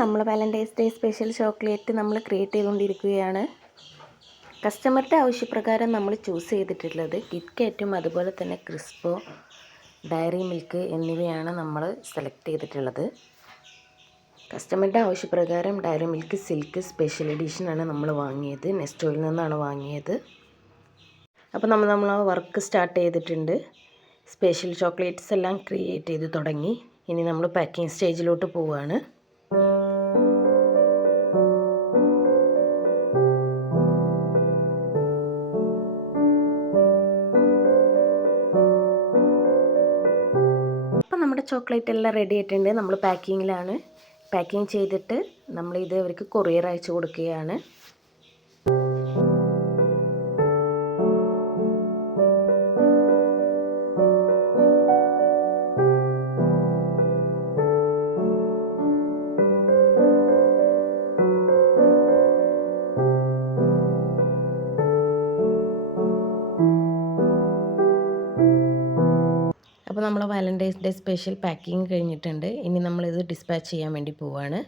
നമ്മൾ Valentine's day special chocolate നമ്മൾ create ചെയ്തുകൊണ്ടിരിക്കുകയാണ്. കസ്റ്റമറുടെ ആവശ്യപ്രകാരം നമ്മൾ ചൂസ് ചെയ്തിട്ടുള്ളത് കിറ്റ്കാറ്റും അതുപോലെ തന്നെ ക്രിസ്പോ, ഡയറി മിൽക്ക് എന്നിവയാണ് നമ്മൾ സെലക്ട് ചെയ്തിട്ടുള്ളത്. കസ്റ്റമറുടെ ആവശ്യപ്രകാരം ഡയറി മിൽക്ക് സിൽക്ക് സ്പെഷ്യൽ എഡിഷനാണ് നമ്മൾ വാങ്ങിയത്. നെസ്റ്റോയിൽ നിന്നാണ് വാങ്ങിയത്. അപ്പോൾ നമ്മൾ ആ വർക്ക് സ്റ്റാർട്ട് ചെയ്തിട്ടുണ്ട്. സ്പെഷ്യൽ ചോക്ലേറ്റ്സ് എല്ലാം ക്രിയേറ്റ് ചെയ്ത് തുടങ്ങി. ഇനി നമ്മൾ പാക്കിംഗ് സ്റ്റേജിലോട്ട് പോവുകയാണ്. അപ്പോൾ നമ്മുടെ ചോക്ലേറ്റ് എല്ലാം റെഡി ആയിട്ടുണ്ട്. നമ്മൾ പാക്കിങ്ങിലാണ്. പാക്കിങ് ചെയ്തിട്ട് നമ്മളിത് അവർക്ക് കൊറിയർ അയച്ചു കൊടുക്കുകയാണ്. അപ്പോൾ നമ്മൾ വാലൻറ്റൈൻസ് ഡേ സ്പെഷ്യൽ പാക്കിങ് കഴിഞ്ഞിട്ടുണ്ട്. ഇനി നമ്മളിത് ഡിസ്പാച്ച് ചെയ്യാൻ വേണ്ടി പോവുകയാണ്.